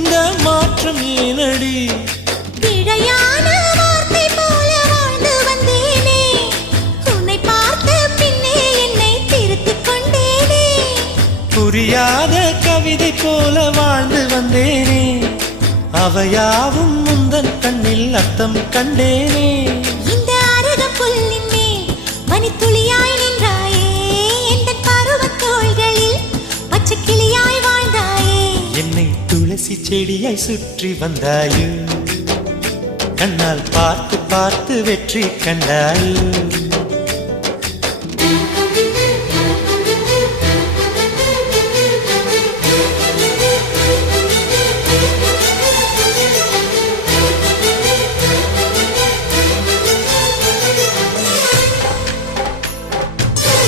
இந்த மாற்றம் ஏனடி? பிழையான வார்த்தை போல வாழ்ந்து வந்தேனே, உன்னை பார்த்த பின்னே என்னை திருத்திக் கொண்டேனே. புரியாத கவிதை போல வாழ்ந்து வந்தேனே, அவையாவும் முந்தன் கண்ணில் அர்த்தம் கண்டேனே. இந்த அருக புல்லின் மேல் மணித்துளியாய் நின்றாயே, இந்த பருவத் தோள்களில் பச்சை கிளியாய் வாழ்ந்தாயே. என்னை துளசி செடியாய் சுற்றி வந்தாயோ, கண்ணால் பார்த்து பார்த்து வெற்றி கண்டாயோ.